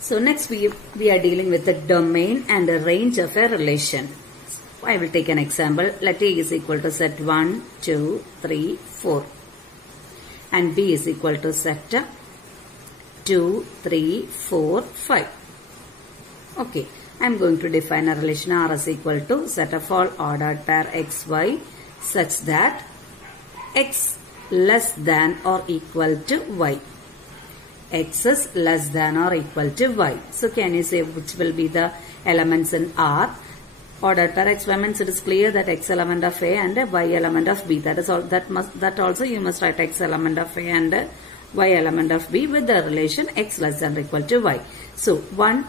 So next we are dealing with the domain and the range of a relation. I will take an example. Let A is equal to set 1, 2, 3, 4 and B is equal to set 2, 3, 4, 5. Okay, I am going to define a relation R is equal to set of all ordered pair x, y such that x less than or equal to y. X is less than or equal to y. So can you say which will be the elements in R? Ordered pair x, y means it is clear that x element of A and y element of B. That is all. That also you must write x element of A and y element of B with the relation x less than or equal to y. So 1,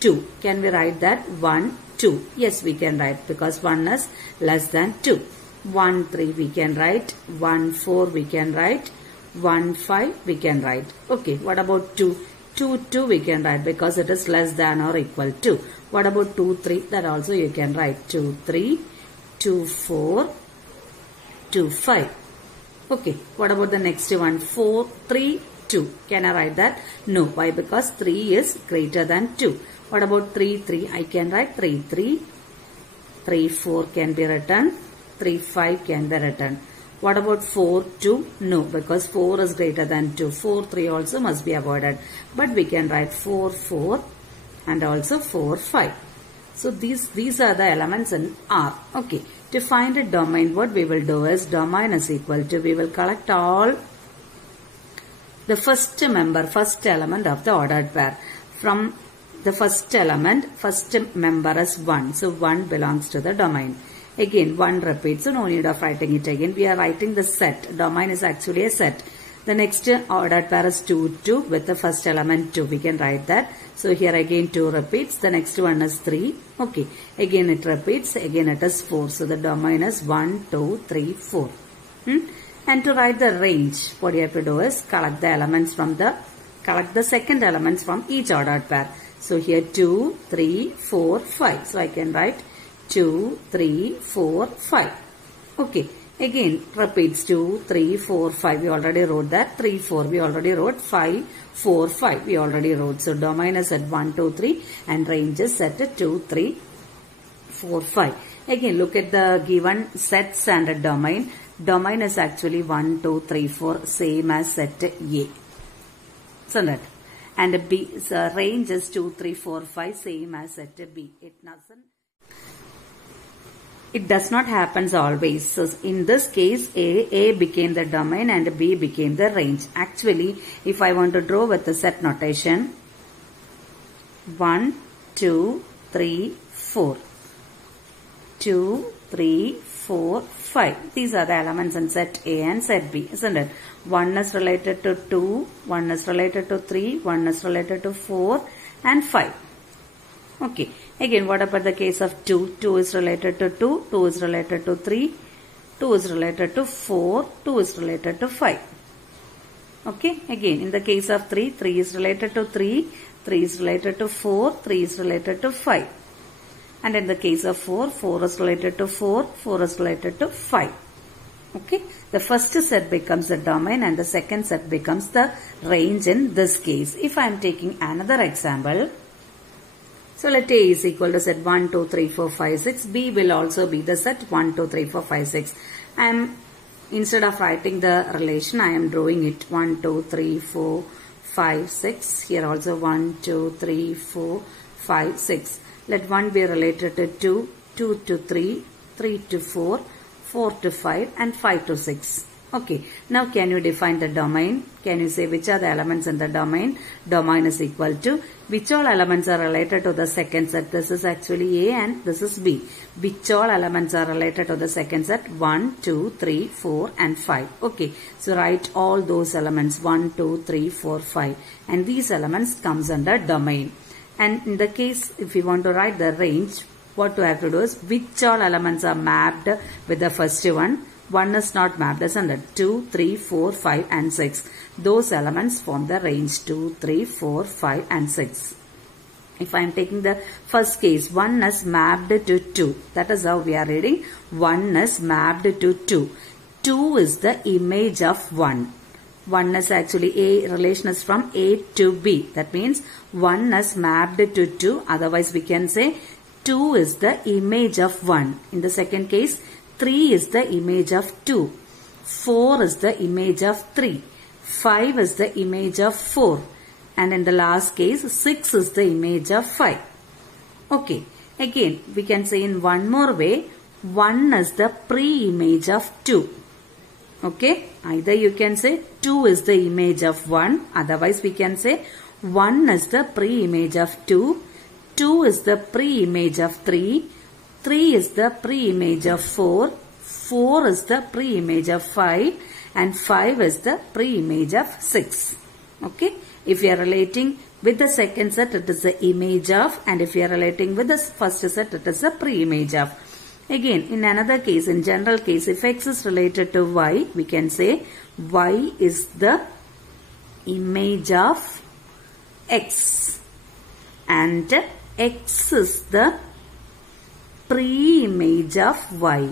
2. Can we write that 1, 2? Yes, we can write because 1 is less than 2. 1, 3 we can write. 1, 4 we can write. 1, 5 we can write. Okay, what about 2? 2, 2 we can write because it is less than or equal to. What about 2, 3? That also you can write. 2, 3, 2, 4, 2, 5. Okay, what about the next one? 4, 3, 2. Can I write that? No. Why? Because 3 is greater than 2. What about 3, 3? I can write 3, 3. 3, 4 can be written. 3, 5 can be written. What about 4, 2? No, because 4 is greater than 2. 4, 3 also must be avoided. But we can write 4, 4 and also 4, 5. So these are the elements in R. Okay. To find a domain, what we will do is domain is equal to, we will collect all the first element of the ordered pair. From the first element, first member is 1. So 1 belongs to the domain. Again, 1 repeats, so no need of writing it again. We are writing the set. Domain is actually a set. The next ordered pair is 2, 2 with the first element 2. We can write that. So here again 2 repeats. The next one is 3. Okay. Again it repeats. Again it is 4. So the domain is 1, 2, 3, 4. And to write the range, what you have to do is collect the second elements from each ordered pair. So here 2, 3, 4, 5. So I can write 2, 3, 4, 5. Okay. Again repeats 2, 3, 4, 5. We already wrote that. 3, 4. We already wrote 5, 4, 5. We already wrote. So domain is at 1, 2, 3 and range is at 2, 3, 4, 5. Again look at the given sets and a domain. Domain is actually 1, 2, 3, 4 same as set A. So that. And B, so range is 2, 3, 4, 5 same as set B. It does not happen always. So in this case, A became the domain and B became the range. Actually, if I want to draw with the set notation, 1, 2, 3, 4. 2, 3, 4, 5. These are the elements in set A and set B, isn't it? 1 is related to 2, 1 is related to 3, 1 is related to 4 and 5. Okay. Again, what about the case of 2? 2 is related to 2, 2 is related to 3, 2 is related to 4, 2 is related to 5. Okay. Again, in the case of 3, 3 is related to 3, 3 is related to 4, 3 is related to 5. And in the case of 4, 4 is related to 4, 4 is related to 5. Okay. The first set becomes the domain and the second set becomes the range in this case. If I am taking another example, so let A is equal to set 1, 2, 3, 4, 5, 6. B will also be the set 1, 2, 3, 4, 5, 6. Instead of writing the relation, I am drawing it 1, 2, 3, 4, 5, 6. Here also 1, 2, 3, 4, 5, 6. Let 1 be related to 2, 2 to 3, 3 to 4, 4 to 5 and 5 to 6. Okay. Now can you define the domain? Can you say which are the elements in the domain? Domain is equal to which all elements are related to the second set. This is actually A and this is B. Which all elements are related to the second set? 1, 2, 3, 4 and 5. Okay. So write all those elements 1, 2, 3, 4, 5 and these elements comes under domain. And in the case if you want to write the range, what you have to do is which all elements are mapped with the first one. 1 is not mapped, isn't it? 2, 3, 4, 5 and 6. Those elements form the range 2, 3, 4, 5 and 6. If I am taking the first case, 1 is mapped to 2. That is how we are reading. 1 is mapped to 2. 2 is the image of 1. 1 is actually A relation is from A to B. That means 1 is mapped to 2. Otherwise we can say 2 is the image of 1. In the second case, 3 is the image of 2. 4 is the image of 3. 5 is the image of 4. And in the last case, 6 is the image of 5. Okay. Again, we can say in one more way, 1 is the pre-image of 2. Okay. Either you can say 2 is the image of 1. Otherwise, we can say 1 is the pre-image of 2. 2 is the pre-image of 3. 3 is the pre-image of 4. 4 is the pre-image of 5. And 5 is the pre-image of 6. Okay. If you are relating with the second set, it is the image of. And if you are relating with the first set, it is the pre-image of. Again, in another case, in general case, if x is related to y, we can say y is the image of x. And x is the pre-image of y.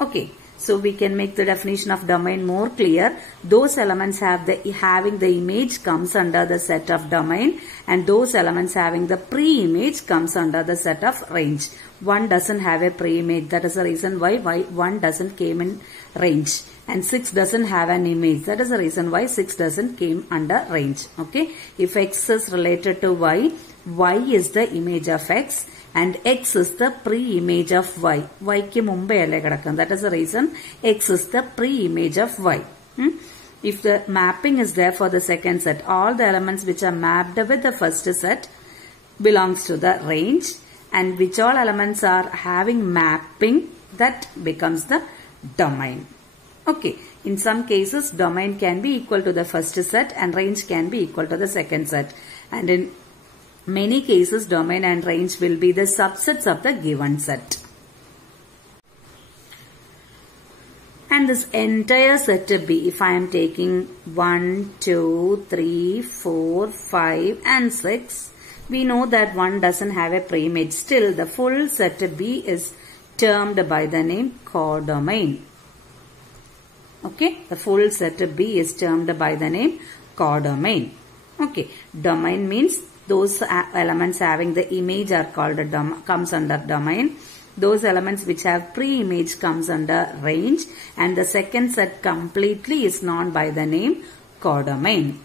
Okay. So we can make the definition of domain more clear. Those elements having the image comes under the set of domain, and those elements having the pre-image comes under the set of range. 1 doesn't have a pre-image. That is the reason why 1 doesn't came in range. And 6 doesn't have an image. That is the reason why 6 doesn't came under range. Okay. If x is related to y, y is the image of x. And x is the pre-image of y. Y ke mumbe alle kidakkun. That is the reason x is the pre-image of y. If the mapping is there for the second set, all the elements which are mapped with the first set belongs to the range. And which all elements are having mapping, that becomes the domain. Okay. In some cases, domain can be equal to the first set and range can be equal to the second set. And in many cases, domain and range will be the subsets of the given set. And this entire set B, if I am taking 1, 2, 3, 4, 5 and 6, we know that 1 doesn't have a pre-image. Still, the full set B is termed by the name codomain. Okay, the full set B is termed by the name codomain. Okay, domain means those elements having the image are called comes under domain. Those elements which have pre-image comes under range. And the second set completely is known by the name codomain.